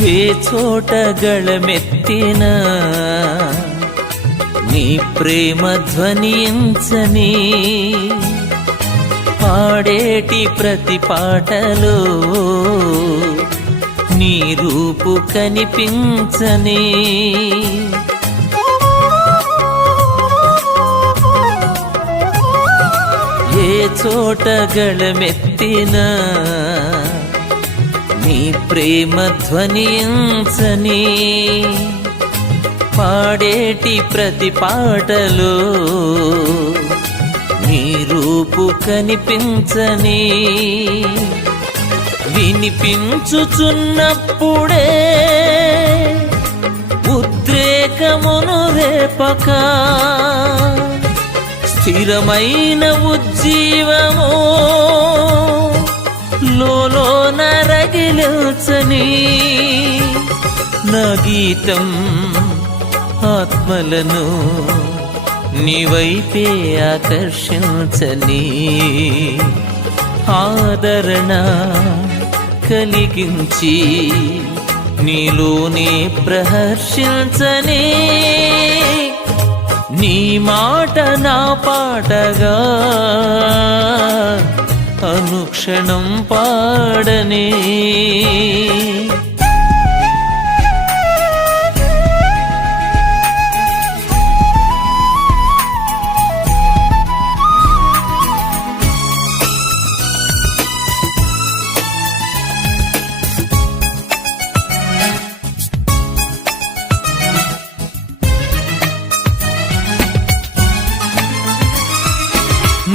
ఏ చోట గళమెత్తిన నీ ప్రేమ ధ్వనించని. పాడేటి ప్రతి పాటలో నీ రూపు కనిపించని. ఏ చోట గళమెత్తినా నీ ప్రేమ ధ్వనించని పాడేటి ప్రతి పాటలో నీ రూపు కనిపించని వినిపించుచున్నప్పుడే ఉద్రేకమును రేపక స్థిరమైన ఉజ్జీవము రగిలించని నా గీతం ఆత్మలను నీవైతే ఆకర్షించని ఆదరణ కలిగించి నీలోనే ప్రహర్షించని నీ మాట నా పాటగా అనుక్షణం పాడనే.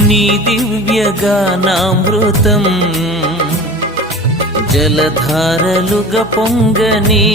నీ దివ్యగానామృతం. జలధారలుగా పొంగనీ